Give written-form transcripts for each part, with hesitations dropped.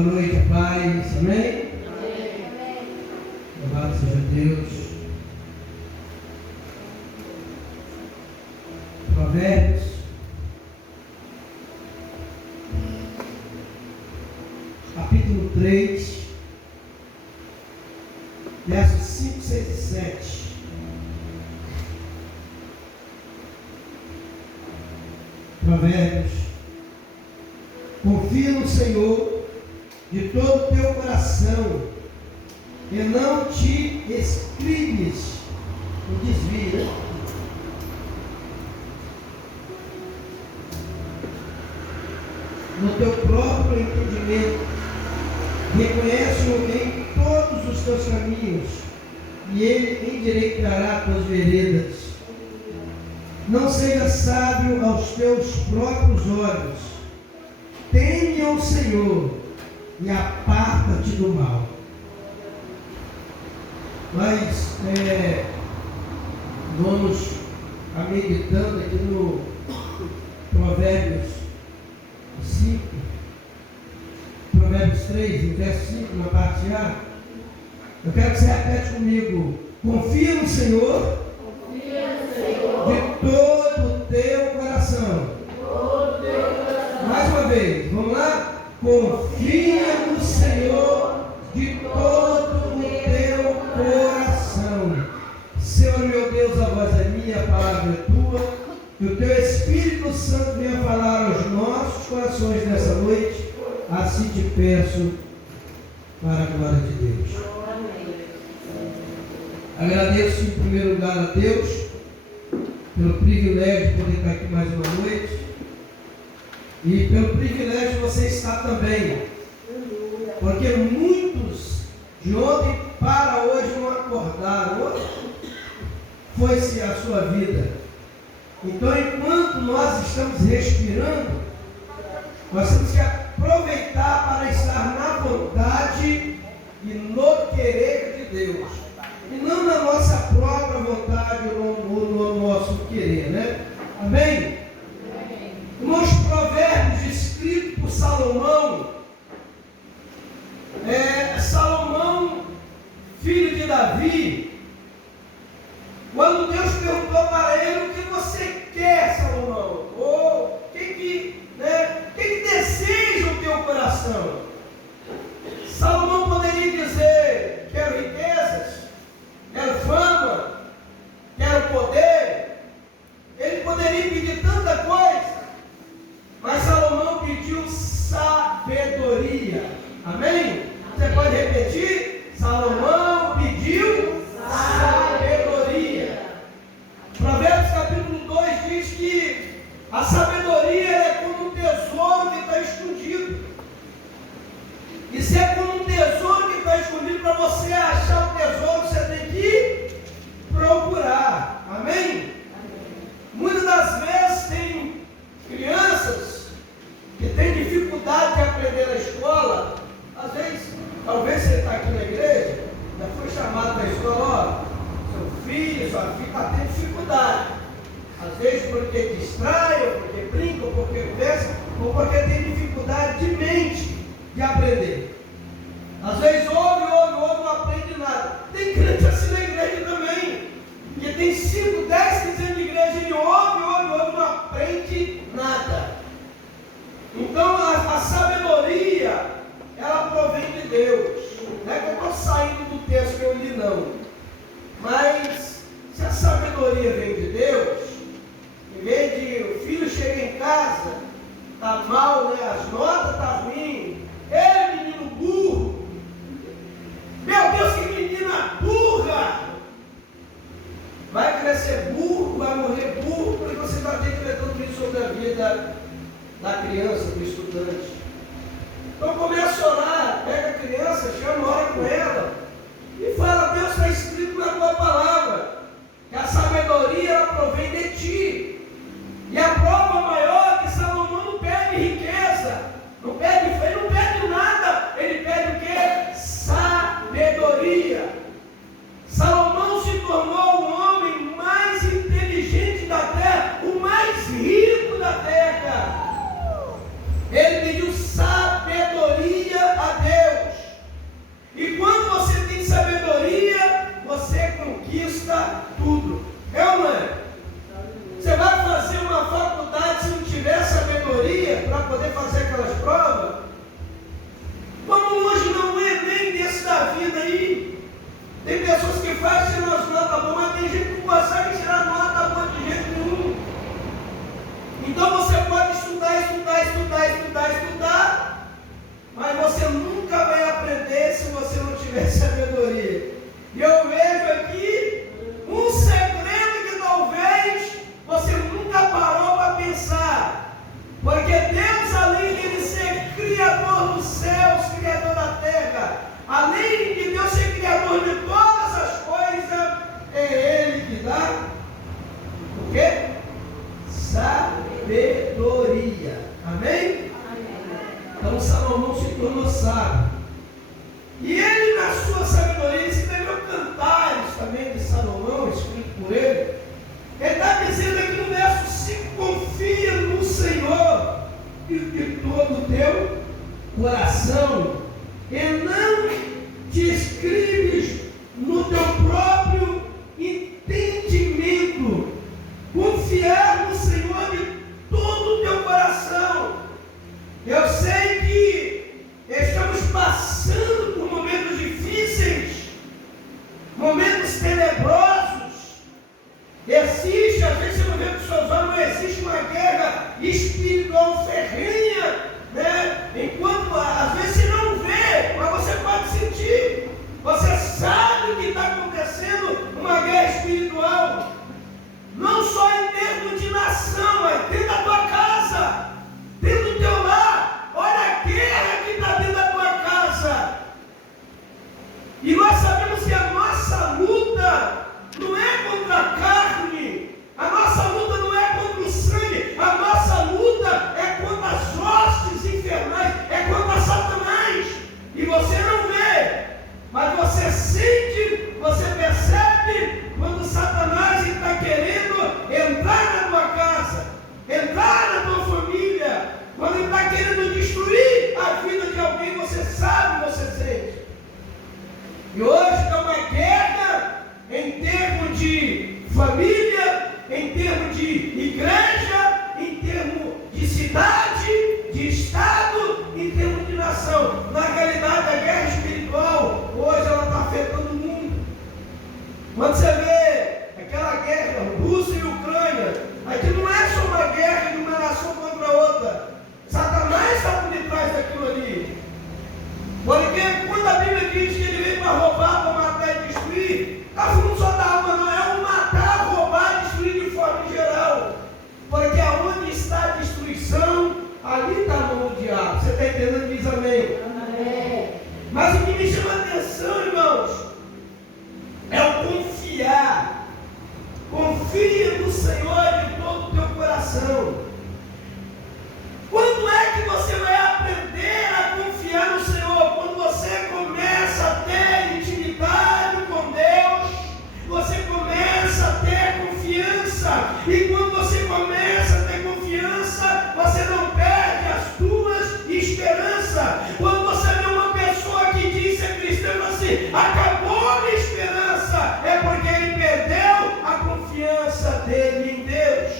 Boa noite, paz. Amém? Amém. Louvado seja Deus. Provérbios. Capítulo 3, versos 5, 6 e 7. Provérbios. Confia no Senhor de todo o teu coração e não te escribes o desvio. No teu próprio entendimento, reconhece-o em todos os teus caminhos e ele endireitará tuas veredas. Não seja sábio aos teus próprios olhos. Teme ao Senhor e aparta-te do mal. Nós vamos meditando aqui no Provérbios 5, Provérbios 3, no verso 5, na parte A. Eu quero que você repete comigo. Confia no Senhor, de todo o teu coração. Mais uma vez, vamos lá? Confia no Senhor de todo o teu coração. Senhor meu Deus, a voz é minha, a palavra é tua, que o teu Espírito Santo venha falar aos nossos corações nessa noite. Assim te peço, para a glória de Deus. Agradeço em primeiro lugar a Deus pelo privilégio de poder estar aqui mais uma noite. E pelo privilégio de você estar também, porque muitos de ontem para hoje não acordaram, hoje foi-se a sua vida. Então, enquanto nós estamos respirando, nós temos que aproveitar para estar na vontade e no querer de Deus, e não na nossa própria vontade ou no nosso querer, né? Amém? Nos provérbios escritos por Salomão, Salomão, filho de Davi, quando Deus perguntou para ele: o que você quer, Salomão? Ou o que deseja o teu coração? Salomão poderia dizer: quero riquezas, quero fama, quero poder. Ele poderia pedir tanta coisa, mas Salomão pediu sabedoria. Amém? Você pode repetir? Salomão pediu sabedoria. Provérbios capítulo 2 diz que a sabedoria é como um tesouro que está escondido. E se é como um tesouro que está escondido, para você achar o tesouro, você tem que procurar. Amém? Muitas das vezes tem crianças que têm dificuldade de aprender na escola. Às vezes, talvez você está aqui na igreja, já foi chamado na escola: ó, seu filho, sua filha está tendo dificuldade. Às vezes porque distrai, ou porque brinca, ou porque conversa, ou porque tem dificuldade de mente de aprender. Às vezes ouve, não aprende nada. Tem crente assim na igreja também, que tem 5, 10, 15 anos de igreja, ele ouve, não aprende nada. Então a sabedoria, ela provém de Deus. Não é que eu estou saindo do texto que eu li, não. Mas se a sabedoria vem de Deus, em vez de o filho chega em casa, está mal, né? As notas estão ruins. Ei, menino burro! Meu Deus, que menina burra! Vai crescer burro, vai morrer burro, porque você vai ter que ler tudo isso sobre a vida da criança, do estudante. Então começa a orar, pega a criança, chama, ora com ela e fala: Deus, está escrito na tua palavra que a sabedoria ela provém de ti. E a prova maior é que Salomão não pede riqueza, não pede nada, ele pede o quê? Sabedoria. Salomão se tornou o homem mais inteligente da terra, o mais rico da terra. Ele pediu sabedoria a para tudo. É ou não é? Você vai fazer uma faculdade se não tiver sabedoria para poder fazer aquelas provas? Vamos hoje não é nem desse da vida aí. Tem pessoas que fazem tirar as notas boas, mas tem gente que não consegue tirar nota boa de jeito nenhum. Então você pode estudar, mas você nunca vai aprender se você não tiver sabedoria. E eu vejo aqui um segredo que talvez você nunca parou para pensar. Porque Deus, além de Ele ser Criador dos céus, Criador da terra, além de Deus ser Criador de todas as coisas, é Ele que dá o quê? Sabedoria. Amém? Então Salomão se tornou sábio. E ele, na sua sabedoria, ele escreveu cantares também de Salomão, escrito por ele. Ele está dizendo aqui no verso 5: confia no Senhor de todo o teu coração, e não te escreves no teu próprio entendimento. Confiar no Senhor de todo o teu coração. Eu sei que estamos passando por momentos difíceis, momentos tenebrosos. Existe, às vezes você não vê com seus olhos, não existe uma guerra espiritual ferrenha, né? Enquanto às vezes você não vê, mas você pode sentir. Você sabe que está acontecendo uma guerra espiritual. Não só em termos de nação, mas dentro da tua casa, dentro do teu lar. Olha a guerra que está dentro da tua casa. E nós sabemos que a nossa luta não é contra a carne, a nossa luta não é contra o sangue, a nossa luta é contra as hostes infernais, é contra Satanás. E você não vê, mas você sente, você percebe quando Satanás está querendo entrar na tua casa, entrar na tua família, quando ele está querendo destruir a vida de alguém, você sabe, você sente. E hoje é uma guerra em termos de família, em termos de igreja, em termos de cidade, de estado, em termos de nação. Na realidade, a guerra espiritual, hoje ela está afetando o mundo. Quando você vê aquela guerra, Rússia e Ucrânia, aqui não é só uma guerra de uma nação contra a outra. Satanás está por detrás daquilo ali. Porque quando a Bíblia diz que ele veio para roubar, para matar e destruir, está falando só da alma, não é o matar, roubar e destruir de forma geral. Porque aonde está a destruição, ali está a mão do diabo. Você está entendendo? Diz amém. Amém. Mas o que me chama a atenção, irmãos, é o confiar. Confia no Senhor de todo o teu coração. Quando é que você vai aprender a confiar no Senhor? Quando você começa a ter intimidade com Deus, você começa a ter confiança. E quando você começa a ter confiança, você não perde as tuas esperanças. Quando você vê uma pessoa que diz ser cristã assim, acabou a minha esperança, é porque ele perdeu a confiança dele em Deus.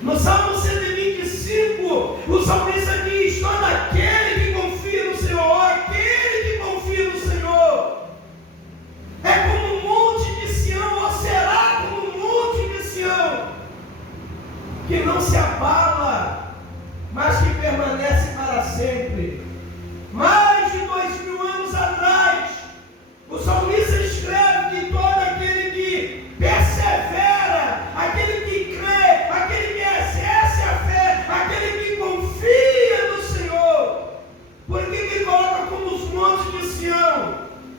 No Salmo 125, o salmista diz: todo aquele que confia no Senhor, aquele que confia no Senhor, é como um monte de Sião, ou será como um monte de Sião, que não se abala, mas que permanece para sempre. Mais de 2000 anos atrás, o salmista escreve que todo aquele que persevera, aquele que crê, aquele que exerce a fé, aquele que confia no Senhor. Por que ele coloca como os montes de Sião?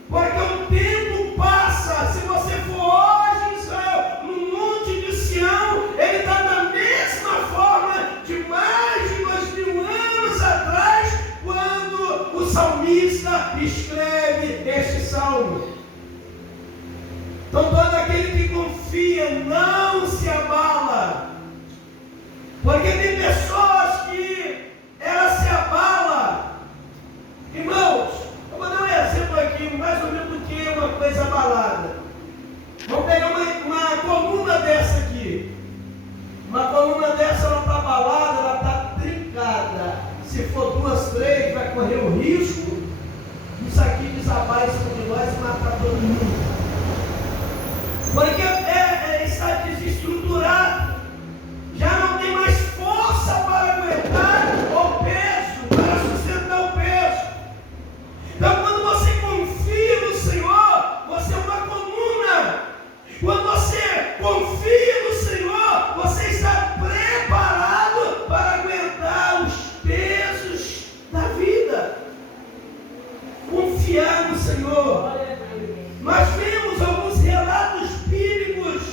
Porque o tempo passa. Se você for hoje em Israel, no monte de Sião, ele está da mesma forma de mais de 2000 anos atrás, quando o salmista escreve este salmo. Então todo aquele que confia não se abala. Porque tem pessoas que elas se abalam. Irmãos, eu vou dar um exemplo aqui, mais ou menos do que é uma coisa abalada. Vamos aqui. Uma coluna dessa, ela está abalada, ela está trincada. Se for 2, 3, vai correr o risco disso aqui desabar em cima de nós e matar todo mundo. Porque está desestruturado. Já não tem mais força para aguentar o peso, para sustentar o peso. Então, quando você confia no Senhor, você é uma coluna. Quando você confia no Senhor, você está preparado para aguentar os pesos da vida. Confiar no Senhor. Nós vemos alguns relatos bíblicos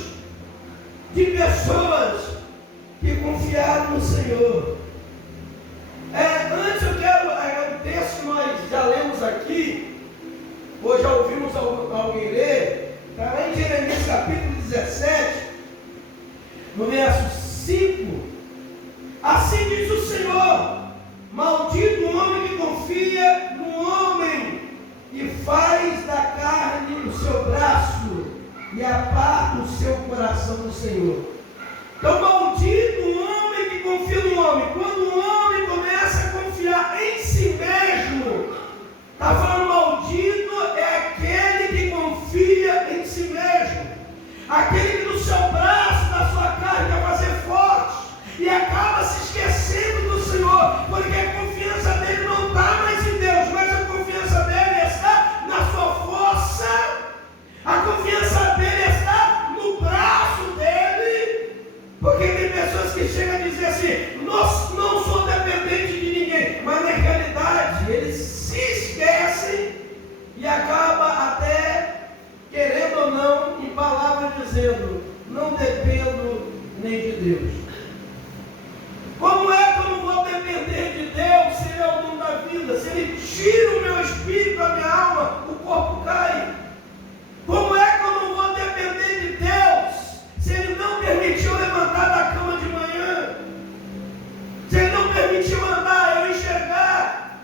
de pessoas que confiaram no Senhor. Antes eu quero, um texto que nós já lemos aqui, ou já ouvimos alguém ler, está lá em Jeremias capítulo 17, no verso 5, assim diz o Senhor: maldito o homem que confia no homem e faz da carne o seu braço e aparta o seu coração do Senhor. Então, maldito o homem que confia no homem. Quando o homem começa a confiar em si mesmo, está falando maldito é aquele que confia em si mesmo, aquele que no seu braço, na sua carne, quer fazer forte e acaba se esquecendo do Senhor, porque a confiança dele não está mais em Deus, mas a confiança dele está na sua força, a confiança dele está no braço dele. Porque tem pessoas que chegam a dizer assim: não sou dependente de ninguém, mas na realidade eles se esquecem e acaba até, querendo ou não, em palavras dizendo: não dependo nem de Deus. Como é que eu não vou depender de Deus se Ele é o dono da vida? Se Ele tira o meu espírito, a minha alma, o corpo cai. Como é que eu não vou depender de Deus se Ele não permitiu levantar da cama de manhã? Se Ele não permitiu andar, eu enxergar?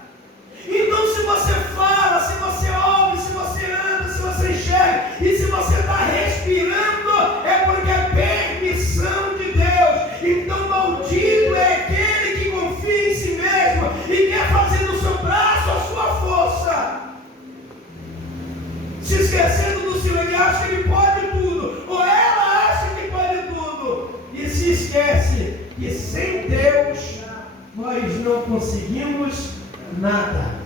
Então, se você fala, se você ouve, se você anda, se você enxerga, e se você está respirando, é porque é permissão de Deus. Então, maldito é aquele que confia em si mesmo e quer fazer do seu braço a sua força, se esquecendo do Senhor. Ele acha que ele pode tudo, ou ela acha que pode tudo, e se esquece que sem Deus nós não conseguimos nada.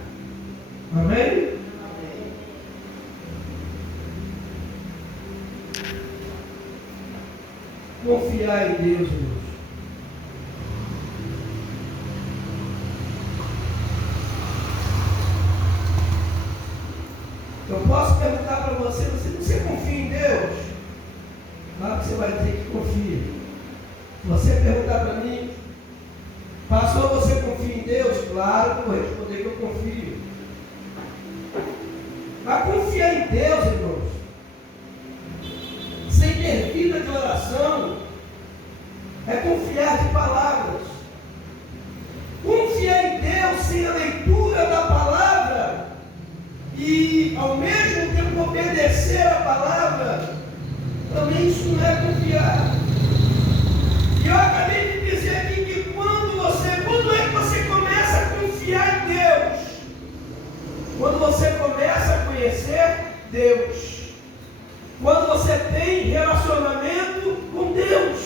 Amém? Confiar em Deus, irmãos. Eu posso perguntar para você confia em Deus? Claro que você vai dizer que confia. Você perguntar para mim: pastor, você confia em Deus? Claro que eu vou responder que eu confio. Mas confiar em Deus, irmãos, sem ter vida de oração, é confiar de palavras. Confiar em Deus sem a leitura da palavra e ao mesmo tempo obedecer a palavra, também isso não é confiar. E eu acabei de dizer aqui que quando é que você começa a confiar em Deus? Quando você começa a conhecer Deus, quando você tem relacionamento com Deus.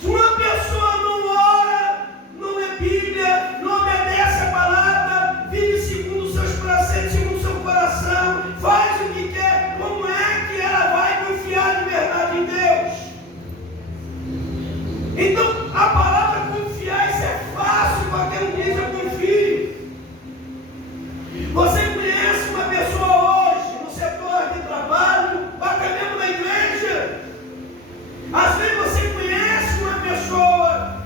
Se uma pessoa não ora, não lê Bíblia, não obedece a palavra, vive segundo os seus preceitos, segundo o seu coração, faz o que quer, como é que ela vai confiar de verdade em Deus? Então, a palavra confiar, isso é fácil, qualquer um diz: eu confio. Você conhece uma pessoa hoje, no setor de trabalho, ou até mesmo na igreja? Às vezes você conhece uma pessoa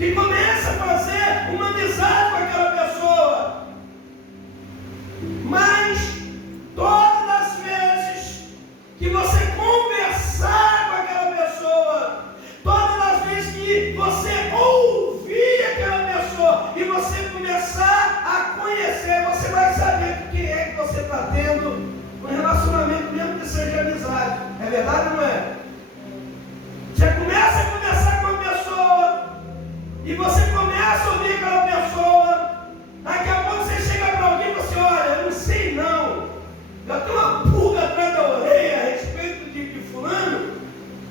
e começa a fazer uma amizade com aquela pessoa, mas todas as vezes que você conversar com aquela pessoa, todas as vezes que você ouvir aquela pessoa e você começar a conhecer, você vai saber com quem é que você está tendo um relacionamento, mesmo que seja amizade. É verdade ou não é? você começa a ouvir aquela pessoa, daqui a pouco você chega para alguém e você, olha, eu não sei não, eu tenho uma pulga atrás da orelha a respeito de fulano,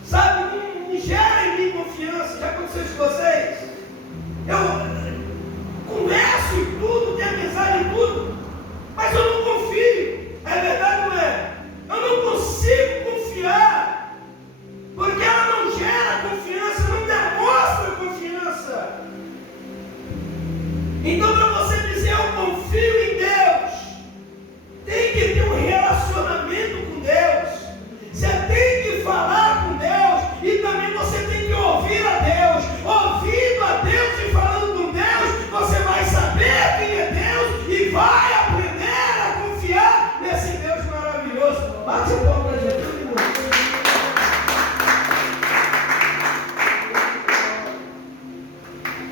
sabe, não gera em mim confiança. Já aconteceu isso com vocês? Eu converso e tudo, tenho amizade e tudo, mas eu não confio. É verdade ou não é? Eu não consigo confiar, porque ela não gera confiança, não demonstra confiança. Então, para você dizer eu confio em Deus, tem que ter um relacionamento com Deus. Você tem que falar com Deus e também você tem que ouvir a Deus. Ouvindo a Deus e falando com Deus, você vai saber quem é Deus e vai aprender a confiar nesse Deus maravilhoso. Bate a palma para Jesus.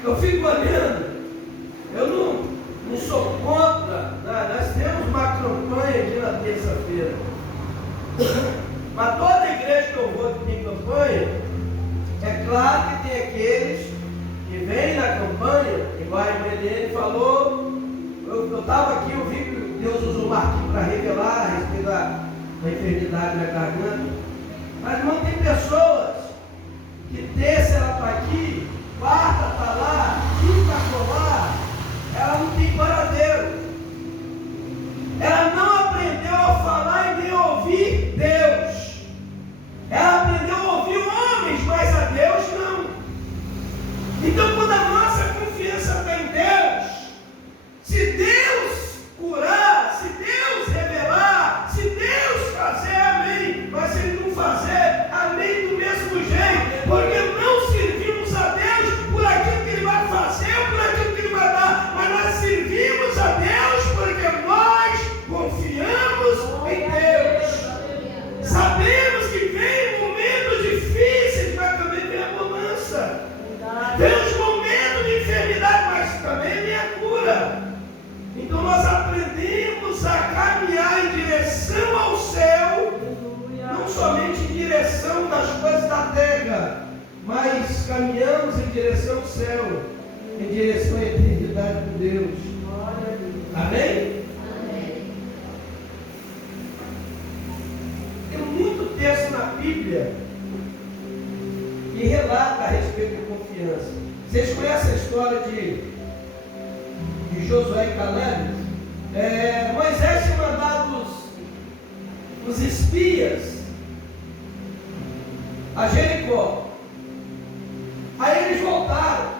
Eu fico olhando, eu não sou contra, nós temos uma campanha aqui na terça-feira, mas toda igreja que eu vou que tem campanha, é claro que tem aqueles que vêm na campanha, igual a irmã Eliane falou, eu estava aqui, eu vi que Deus usou o Marquinhos para revelar a respeito da enfermidade da garganta, mas não tem pessoas que terça ela está aqui, quarta está lá, quinta está lá, ela não tem paradeiro, ela não aprendeu a falar e nem a ouvir Deus, ela aprendeu a ouvir homens, mas a Deus não. Então, quando a nossa confiança está em Deus, se Deus curar, se Deus revelar, se Deus fazer, amém, mas se Ele não fazer, amém do mesmo jeito, porque não servimos a Deus por aquilo que Ele vai fazer ou por aquilo que Ele vai dar, mas nós servimos a Deus porque nós confiamos em Deus. Sabemos que vem momentos difíceis, mas também vem a bonança. Vem os momentos de enfermidade, mas também vem a cura. Então nós aprendemos a caminhar em direção ao céu, não somente em direção das coisas da terra, mas caminhamos em direção ao céu, em direção à eternidade com Deus. Amém? Amém. Tem muito texto na Bíblia que relata a respeito de confiança. Vocês conhecem a história de Josué e Caleb? Moisés tinha mandado os espias a Jericó. Aí eles voltaram.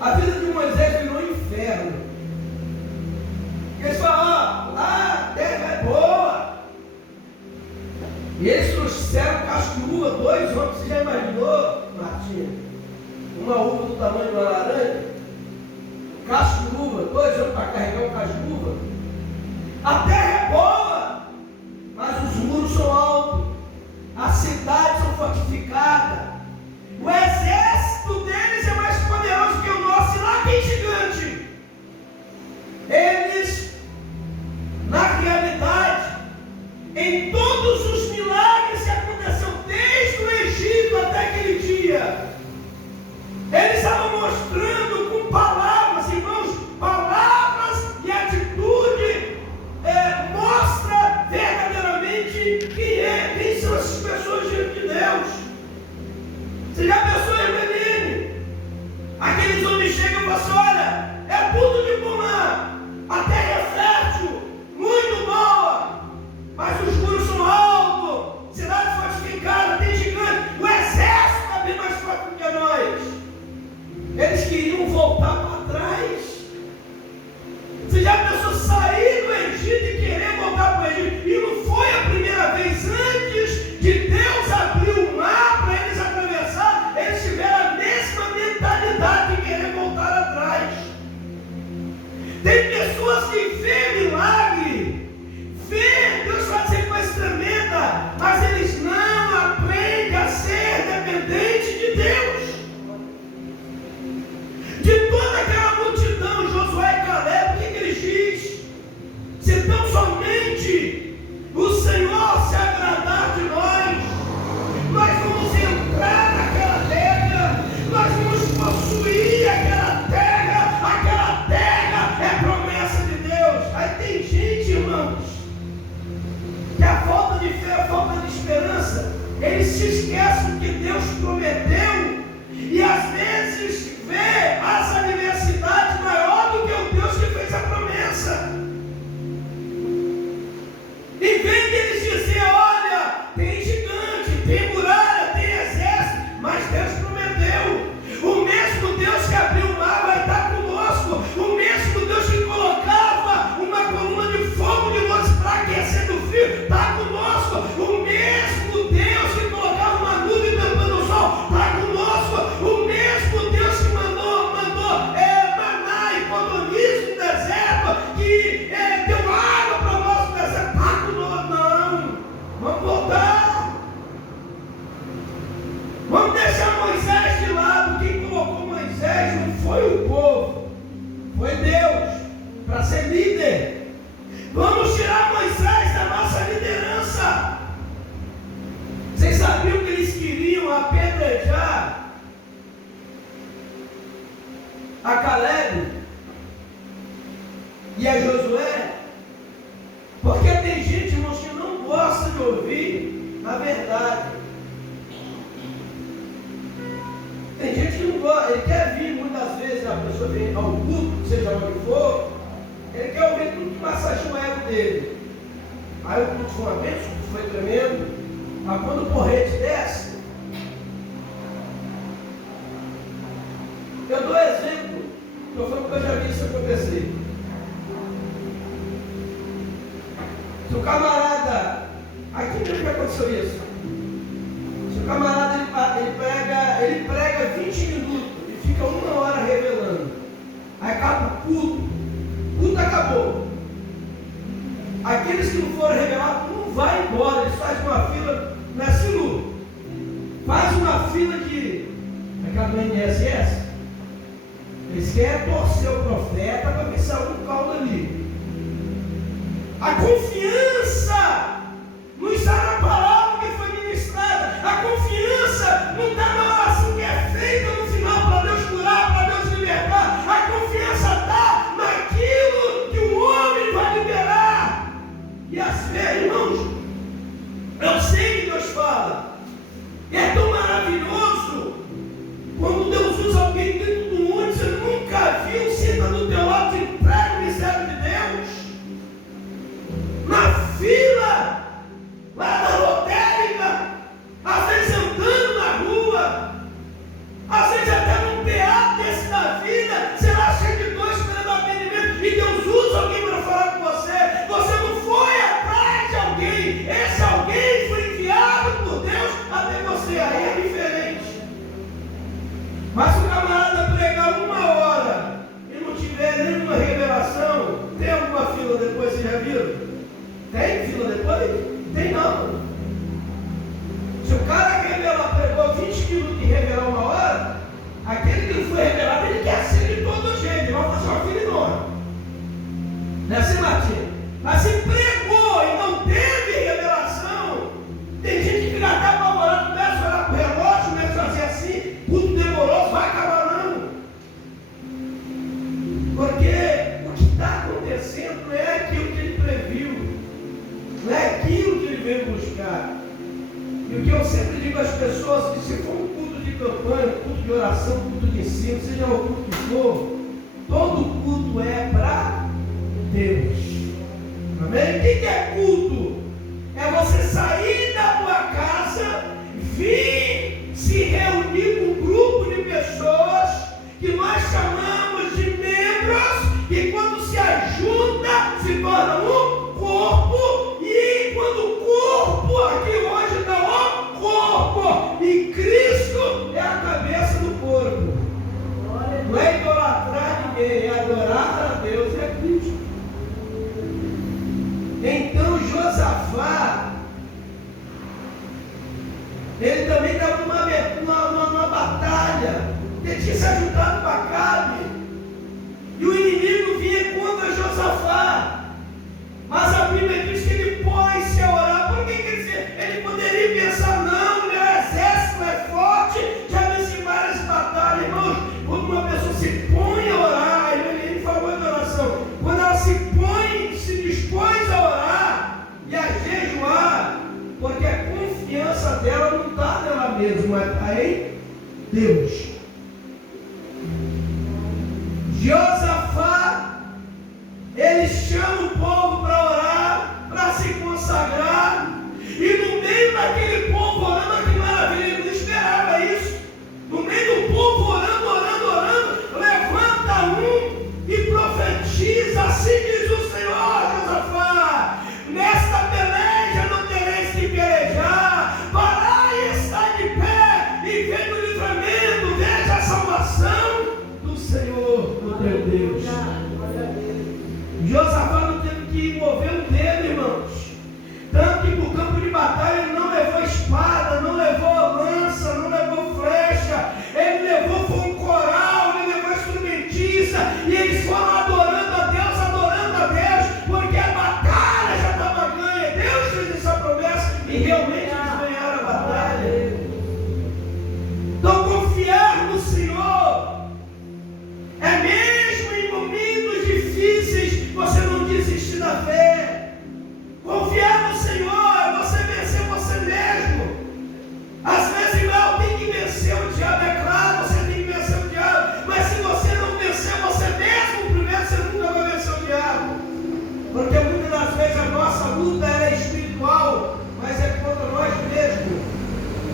A vida de Moisés virou um inferno. Eles falaram, lá a terra é boa. E eles trouxeram casco de uva, 2 homens. Você já imaginou, Martinha? Uma uva do tamanho de uma laranja, casco de uva, 2 homens para carregar um casco de uva. A terra é boa, mas os muros são altos, as cidades são fortificadas, o exército deles é mais poderoso que o nosso, e lá tem gigante. Eles, na realidade, em todos os milagres que aconteceram desde o Egito até aquele dia, eles estavam mostrando com palavras, irmãos, palavras e atitude, mostra verdadeiramente quem são essas pessoas diante de Deus. Você já pensou, Eveline? Aqueles homens chegam e falam assim, olha, é tudo de bom lá, a terra é fértil, muito boa, mas os muros são altos, cidade fortificada, tem gigante, o exército é bem mais forte do que nós. Eles queriam esquece o que Deus prometeu e às vezes vê as adversidades maior do que o Deus que fez a promessa. Em vez de eles dizer, olha, tem gigante, tem muralha, tem exército, mas Deus prometeu. O mesmo Deus que abriu o mar vai estar conosco. O mesmo Deus que colocava uma coluna de fogo de luz para aquecer do frio, está conosco. O mesmo Deus que colocava uma nuvem tampando o sol, está conosco. O mesmo Deus que mandou maná e codorniz no deserto, que deu água para o nosso deserto, está conosco. Não, vamos voltar. Vamos deixar Moisés de lado. Quem colocou Moisés não foi o povo, foi Deus, para ser líder. Vamos tirar Moisés da nossa liderança. Vocês sabiam que eles queriam apedrejar a Caleb e a Josué? Porque tem gente, irmãos, que não gosta de ouvir a verdade. Tem gente que não gosta, ele quer vir muitas vezes, a pessoa vem ao culto, seja onde for, ele quer ouvir tudo que massageia o ego dele. Aí o culto foi uma bênção, o culto foi tremendo, mas quando o porrete desce, eu dou exemplo, eu falo porque eu já vi isso acontecer. Se o camarada, aqui mesmo aconteceu isso. Se o camarada ele prega 20 minutos e fica 1 hora revelando, aí acaba o culto acabou. Aqueles que não foram revelados não vai embora, eles fazem uma fila na Silu, faz uma fila de aquela do INSS. Eles querem torcer o profeta para ver se algum caldo ali. A confiança não está na palavra que foi ministrada. A confiança não está na oração que é feita no final para Deus curar, para Deus libertar. A confiança está naquilo que o homem vai liberar. E assim, irmãos, eu sei que Deus fala. É tão maravilhoso quando Deus usa alguém dentro do mundo, você nunca viu, senta do teu lado e prega o mistério de Deus. Na fila, lá na lotérica, às vezes andando na rua, às vezes até num teatro desse da vida, você lá cheio de dois esperando atendimento, e Deus usa alguém para falar com você. Você não foi atrás de alguém, esse alguém foi enviado por Deus até você, aí é diferente. Mas se o camarada pregar 1 hora e não tiver nenhuma revelação, tem alguma fila depois, vocês já viram? Tem fila depois? Tem não. Se o cara pregou 20 minutos e revelar 1 hora, aquele que não foi revelado, ele quer ser de todo jeito, ele vai fazer uma fila enorme. Não é assim, Martinho? Mas se pregou e não teve revelação, tem gente que fica até apavorado, começa a olhar para o relógio, começa a fazer assim, tudo demorou, vai acabar não. Porque o que está acontecendo não é aquilo que ele previu. Não é aquilo que ele veio buscar. E o que eu sempre digo às pessoas, que se for um culto de campanha, um culto de oração, um culto de ensino, seja o culto que for, todo culto é para Deus. Amém? O que é culto? É você sair da tua casa, vir se reunir com um grupo de pessoas que nós chamamos de membros, que quando se ajunta, se torna um corpo. E quando o corpo, aqui hoje está o corpo, e Cristo é a cabeça do corpo. Não é idolatrar ninguém, é adorar a Deus e a Cristo. Então Josafá, ele também estava numa batalha, ele tinha se ajuntado com Acabe, e o inimigo vinha contra Josafá. Mas a Bíblia diz que ele pôs-se a orar. Por que ele poderia pensar, não, meu exército é forte, já venci várias batalhas, irmãos. Quando uma pessoa se põe a orar, ele falou de oração, quando ela se dispôs a orar e a jejuar, porque a confiança confiança dela não está nela mesma, mas está em Deus. Josafá, ele chama o povo para orar, para se consagrar, e no meio daquele povo orando, que maravilha, ele não esperava isso. No meio do povo orando, levanta um e profetiza, assim diz o Senhor, Josafá: nesta peleja não tereis que pelejar, parai e estai de pé, e vem o livramento, veja a salvação do Senhor, do teu Deus. Josafá não teve que mover o dedo, irmãos. Tanto que para o campo de batalha ele não levou espada, não levou lança, não levou flecha, ele levou foi um coral, ele levou instrumentista, e eles foram adorando a Deus, porque a batalha já estava ganha. Deus fez essa promessa e realmente eles ganharam a batalha. Então confiar no Senhor é mesmo em momentos difíceis você não desistir da fé. Confiar no Senhor é você vencer você mesmo. Às vezes, irmão, tem que vencer o diabo, é claro, você tem que vencer o diabo, mas se você não vencer você mesmo primeiro, você nunca vai vencer o diabo. Porque muitas das vezes a nossa luta é espiritual, mas é contra nós mesmos.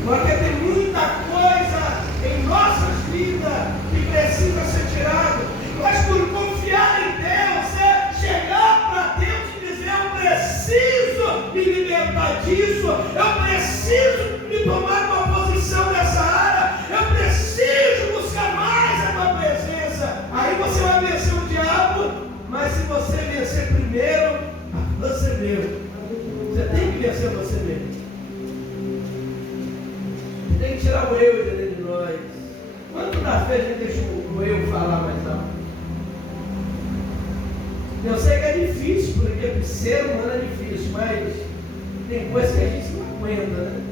Porque tem muita coisa em nossas vidas que precisa ser tirada. Mas por confiar em Deus, é chegar para Deus e dizer: eu preciso me libertar disso, eu preciso me tomar uma posição nessa área, eu preciso buscar mais a tua presença. Aí você vai vencer o diabo, mas se você vencer primeiro, você mesmo. Você tem que vencer você mesmo. Tem que tirar o eu de dentro de nós. Quanto das vezes a gente deixa o eu falar mais alto? Eu sei que é difícil, porque o ser humano é difícil, mas tem coisas que a gente não aguenta, né?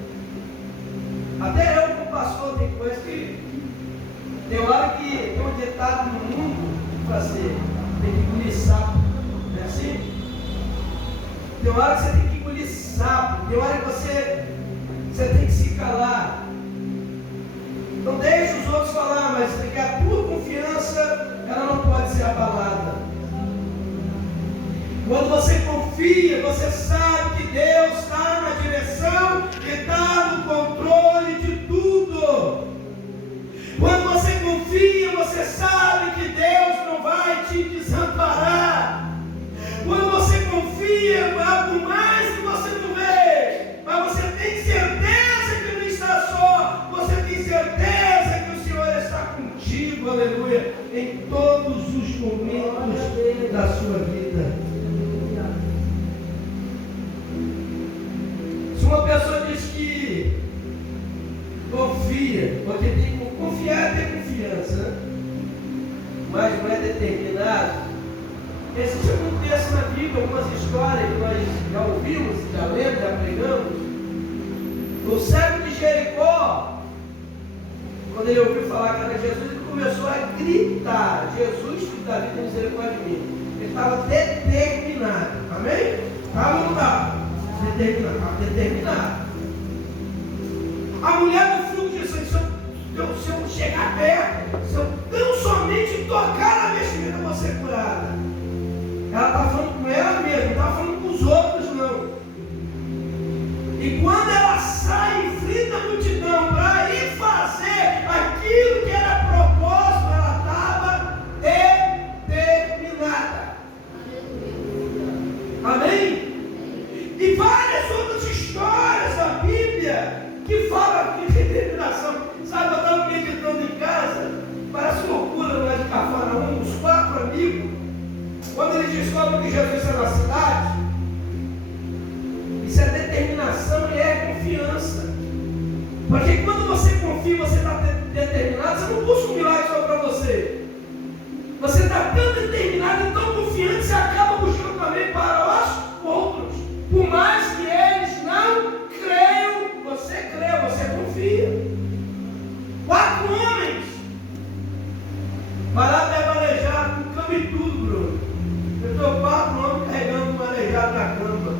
Até eu, como pastor, tem coisas que tem hora que tem um ditado no mundo para ser, tem que engolir sapo, não é assim? Tem hora que você tem que engolir sapo, tem hora que você tem que se calar. Não deixe os outros falar, mas porque a tua confiança, ela não pode ser abalada. Quando você confia, você sabe que Deus está na direção e está no controle de tudo. Quando você confia, você sabe que Deus não vai te desamparar. Quando você confia, é algo mais que você não vê, mas você tem certeza que não está só, você tem certeza que o Senhor está contigo, aleluia, em todos os momentos da sua vida. Se uma pessoa diz que confia, porque tem que confiar é ter confiança, né? Mas não é determinado. Existe algum texto na Bíblia, algumas histórias que nós já ouvimos, já lemos, já pregamos. O cego de Jericó, quando ele ouviu falar que era Jesus, ele começou a gritar: Jesus, filho da vida, tem misericórdia de mim. Ele estava determinado, amém? Estava ou não estava? Determinado. A mulher do fluxo disse: se eu chegar perto, se eu tão somente tocar na vestimenta, eu vou ser curada. Ela estava falando com ela mesma, não estava falando com os outros, não. E quando ela sai, enfrenta a multidão para ir fazer aquilo que era propósito, ela estava determinada. Amém? E várias outras histórias da Bíblia que falam de determinação. Sabe, eu estava meditando em casa, parece loucura, não é de Cafarnaum, os 4 amigos, quando eles descobrem que Jesus está na cidade, isso é determinação e é confiança. Porque quando você confia, você está determinado, você não busca um milagre só para você. Você está tão determinado e tão confiante, você acaba buscando também para os outros. Por mais que eles não creiam, você crê, você confia. 4 homens pararam de manejar com cama e tudo, Bruno. Eu estou 4 homens carregando um manejado na cama.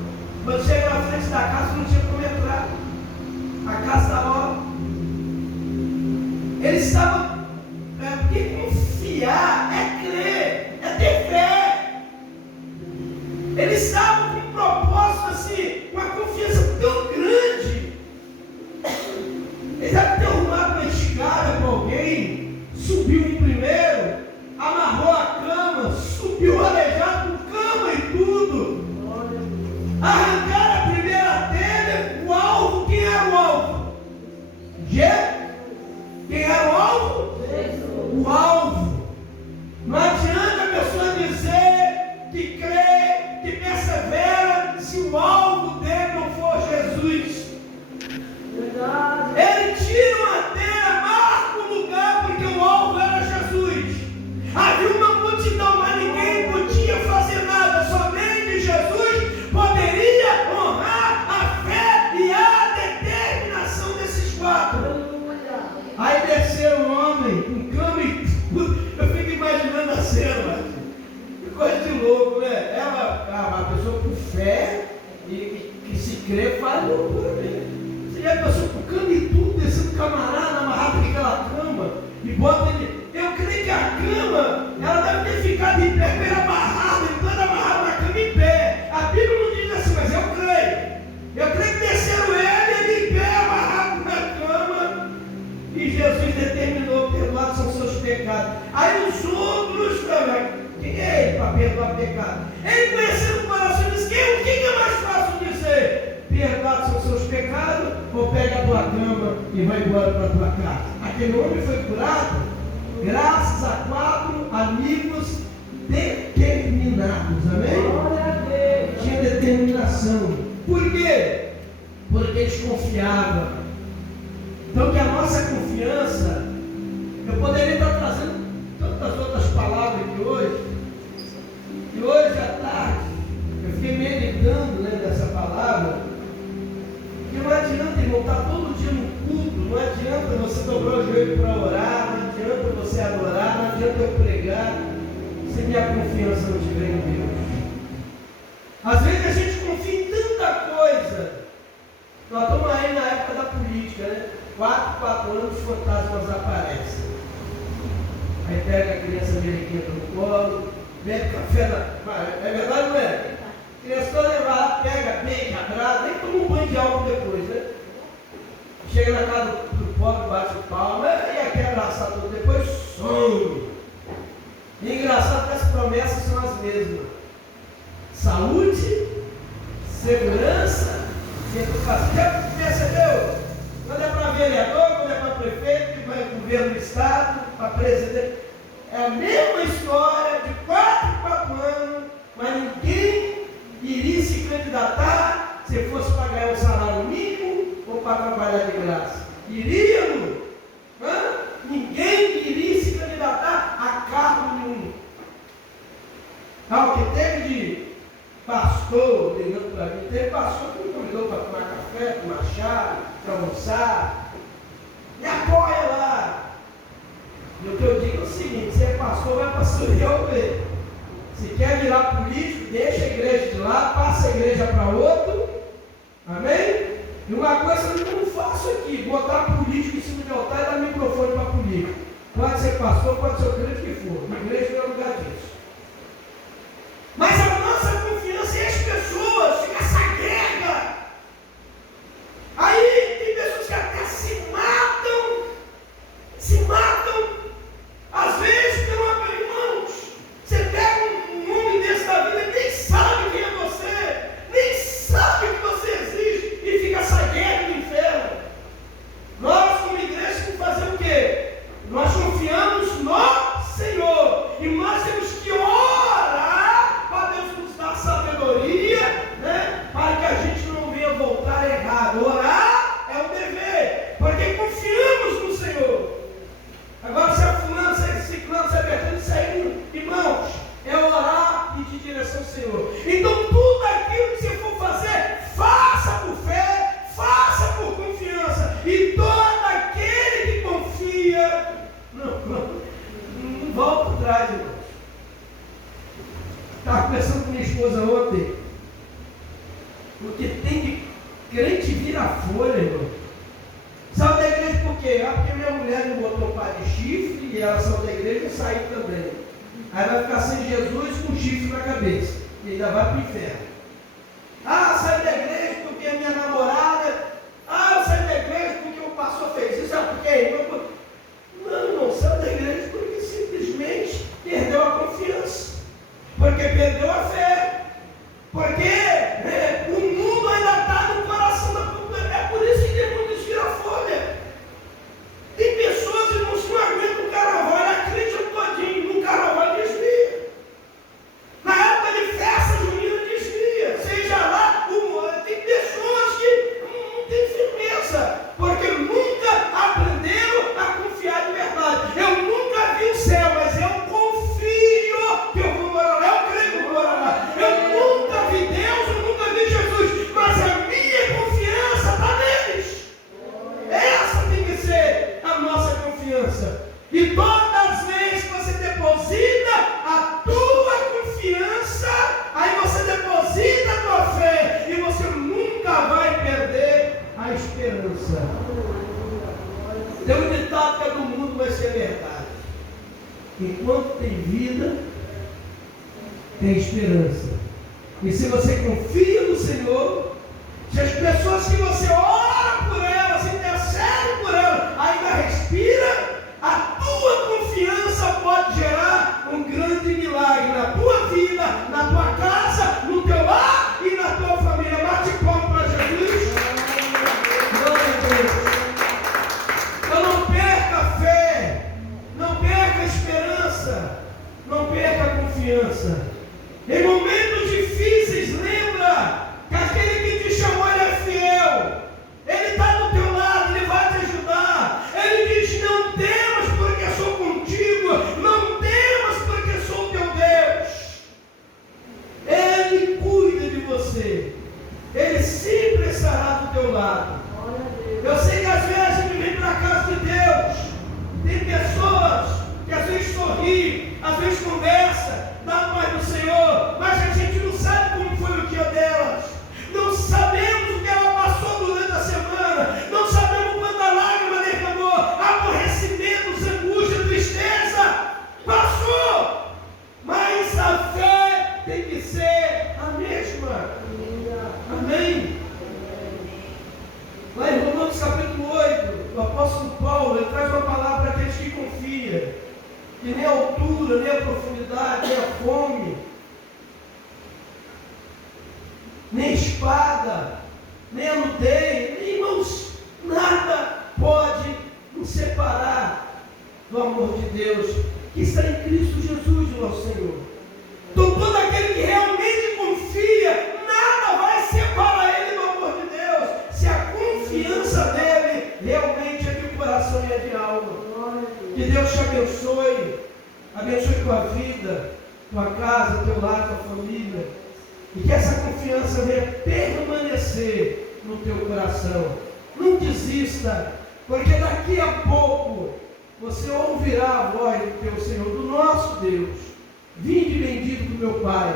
Quando chega na frente da casa, não tinha como entrar. A o alvo. Não adianta a pessoa dizer que crê, que persevera, se o alvo dele não for Jesus. Verdade. Ele tira uma madeira, marca o lugar, porque o alvo era Jesus. Havia uma multidão, mas ninguém podia fazer nada, somente Jesus poderia honrar a fé e a determinação desses quatro. Aí desceu um homem com cama e tudo. Eu fico imaginando a cena, que coisa de louco, né? Uma pessoa com fé e que se crê faz loucura mesmo. Você já passou com cama e tudo, descendo um camarada amarrado naquela cama e bota ele. Eu creio que a cama, ela deve ter ficado em pé, ele amarrado, ele todo amarrado na cama em pé. A Bíblia não diz assim, mas eu creio. Eu creio que desceram ele em pé, amarrado na cama. E Jesus determinou, perdoados são seus pecados. Aí os outros também, quem é ele para perdoar pecado? Ele conhecendo o coração disse, o que é mais fácil dizer? Perdoados são seus pecados, ou pega a tua cama e vai embora para a tua casa. Aquele homem foi curado graças a 4 amigos determinados, amém? Tinha determinação. Por quê? Porque eles confiavam. Então que a nossa confiança, eu poderia estar trazendo tantas outras palavras aqui hoje, e hoje à tarde, eu fiquei meditando nessa palavra, que não adianta, irmão, estar todo dia no culto, não adianta você dobrar o joelho para orar, não adianta você adorar, não adianta eu pregar, se minha confiança não estiver em Deus. Às vezes a gente confia em tanta coisa. Nós estamos aí na época da política, né? 4 anos, os fantasmas aparecem. Aí pega a criança americana no colo, bebe café na... É verdade, não é? A criança toda vai lá, pega, beija, abraça, nem toma um banho de álcool depois, né? Chega na casa do pobre, bate o palma, e aí quer abraçar tudo, depois some. E engraçado que as promessas são as mesmas. Saúde, segurança e educação. Já percebeu? Quando é para vereador, quando é para prefeito, quando é para governo do estado, para presidente, é a mesma história de 4 em 4 anos, mas ninguém iria se candidatar se fosse para ganhar um salário mínimo ou para trabalhar de graça. Iríamos? Ninguém iria se candidatar a cargo nenhum. O que teve de pastor ligando para mim, teve pastor que me convidou para tomar café, tomar chá, para almoçar, me apoia lá. E o que eu digo é o seguinte: se é pastor, vai pastorear o meio. Se quer virar político, deixa a igreja de lá, passa a igreja para outro, amém? E uma coisa que eu não faço aqui, botar político em cima de altar e dar microfone para político. Pode ser pastor, pode ser o crente que for, a igreja não é lugar disso. Mas a nossa confiança em as pessoas, fica essa guerra. Aí tem pessoas que até se matam, às vezes pelo amor. Irmãos, você pega um homem desse da vida e nem sabe quem é você, nem sabe que você existe, e fica essa guerra no inferno. Nós, como igreja, temos que fazer o quê? Nós confiamos no Senhor, e nós temos que orar para Deus nos dar sabedoria, né? Para que a gente não venha voltar errado. Orar é um dever, porque confiamos no Senhor. Agora, se é fulano, se é ciclano, se é bertano, se é irmãos, é orar e pedir direção ao Senhor. Então, tudo aquilo que você for fazer, faça por fé, faça por confiança. E todo aquele que confia, não volta para trás, irmãos. Estava conversando com minha esposa ontem, porque tem de crente virar folha, irmão. Saiu da igreja por quê? Porque minha mulher não botou pai de chifre e ela saiu da igreja e saiu também. Aí vai ficar sem Jesus com chifre na cabeça e ainda vai para o inferno. Saiu da igreja porque a minha namorada. Eu saí da igreja porque o pastor fez isso. Sabe por quê? Não saiu da igreja porque simplesmente perdeu a confiança, porque perdeu a fé, porque o mundo ainda está no coração da população. É por isso que demônios viram folha. Tem pessoas, irmãos, que não aguentam o carnaval, ela crê confiança, porque nunca aprenderam a confiar de verdade. Eu nunca vi o céu, mas eu confio que eu vou morar lá, eu creio que eu vou morar lá. Eu nunca vi Deus, eu nunca vi Jesus, mas a minha confiança está neles. Essa tem que ser a nossa confiança. E todas as vezes que você deposita a tua confiança, aí você deposita a tua fé, e você nunca vai perder a esperança. Tem um ditado que é do mundo, mas que é verdade: enquanto tem vida, tem esperança. E se você confia no Senhor, se as pessoas que você ora por elas, intercede por elas, ainda respira, a tua confiança pode gerar um grande milagre na tua vida, na tua casa, no teu lar e na tua família. Bate palma para Jesus. Glória a Deus. Então não perca a fé, não perca a esperança, não perca a confiança. Em momentos difíceis, lembra que aquele que te chamou, ele é fiel. Ele está do teu lado, ele vai te ajudar. Ele diz: não temas, porque sou contigo. Não temas, porque sou teu Deus. Ele cuida de você. Ele sempre estará do teu lado. Eu sei que às vezes a gente vem para a casa de Deus. Tem pessoas que às vezes sorri, às vezes conversa, dá a paz do Senhor, mas a gente não sabe como foi o dia delas. Não sabemos o que ela passou durante a semana. Não sabemos quanta lágrima derramou, aborrecimento, angústia, tristeza. Passou. Mas a fé tem que ser a mesma. Amém? Lá em Romanos capítulo 8, o apóstolo Paulo, ele traz uma palavra para aqueles que confiam, que nem a altura, nem a profundidade, nem a fome, nem espada, nem a nudez, nem, irmãos, nada pode nos separar do amor de Deus que está em Cristo Jesus, o nosso Senhor. Então todo aquele que realmente confia, nada vai separar ele do amor de Deus, se a confiança dele realmente é de coração e é de alma. Que Deus te abençoe tua vida, tua casa, teu lar, tua família, e que essa confiança venha permanecer no teu coração. Não desista, porque daqui a pouco você ouvirá a voz do teu Senhor, do nosso Deus: vinde bendito do meu Pai,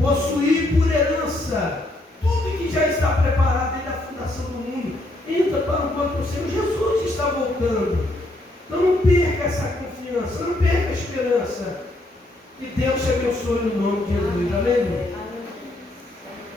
possuir por herança tudo que já está preparado desde a fundação do mundo. Entra para o banco do Senhor. Jesus está voltando. Então não perca essa confiança, não perca a esperança. Que Deus te abençoe no nome de Jesus. Amém?